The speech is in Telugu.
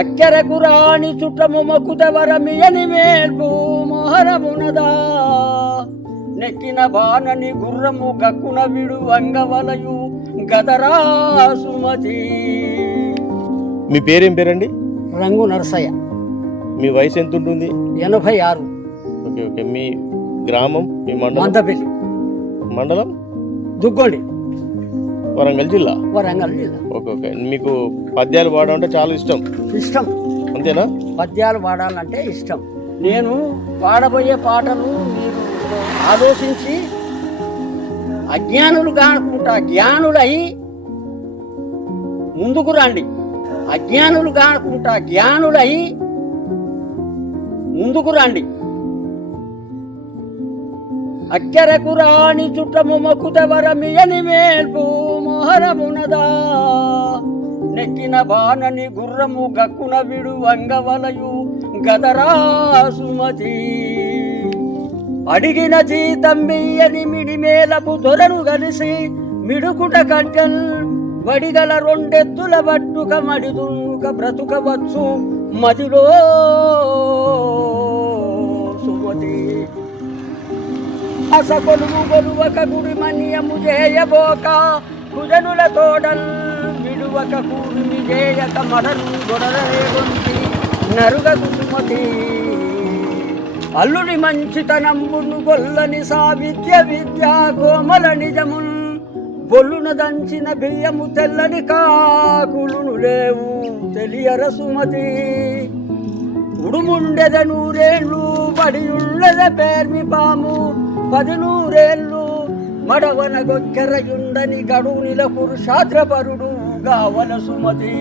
అక్కెరకు రాణి చుట్టము మకుతవరమియని మేల్పు మోహరమునదా. నెక్కిన బాణని గుర్రము గక్కున విడు వంగవలయు గదరా సుమతి. మీ పేరేం పేరండి? రంగు నరసయ్య. మీ వయసు ఎంత ఉంటుంది ఎనభై ఆరు ఓకే ఓకే. మీ గ్రామం మీ మండలం? మందపల్లి. మండలం? దుగ్గొండి. వరంగల్ జిల్లా? వరంగల్ జిల్లా. Okay okay. మీకు పద్యాలు పాడడం అంటే చాలా ఇష్టం. ఇష్టం. అంతేనా? పద్యాలు పాడాలంటే ఇష్టం. నేను పాడబోయే పాటలు మీరు ఆలోచించి అజ్ఞానులు కానుకుంటా జ్ఞానులై ముందుకు రండి. అజ్ఞానులు కానుకుంటా జ్ఞానులై ముందుకు రండి. అక్కరకు రాణి చుట్టము మకుతవరమియని మేల్పు మోహరమునదా. నెక్కిన బాణని గుర్రము గక్కున విడు వంగవలయు గదరా సుమతి అడిగిన జీతంబియ్యని మిడిమేలపు దొరను కలిసి మిడుకుట కంటెల్ వడిగల రెండెత్తుల బట్టుక మడిదుక బ్రతుకవచ్చు మదిలో సుమతి. అస కొలువు కొలువక గుడి మన్యము చేయబోక కుజనుల తోడల్ విడువక కూడిమి చేయక మడలు గొడరేగొంది నరుగ కుసుమతి. అల్లుని మంచితనంబును గొల్లని సావిద్య విద్య కోమల నిజముల్ బొల్లున దంచిన బియ్యము తెల్లని కాకులును లేవు తెలియర సుమతి. ఉడుముండెద నూరేళ్ళు పడియుళ్ళెద పేర్మి పాము? పదినూరేళ్ళు మడవన గొక్కెరయుండని గడునిల పురుషాద్రపరుడు గావల సుమతి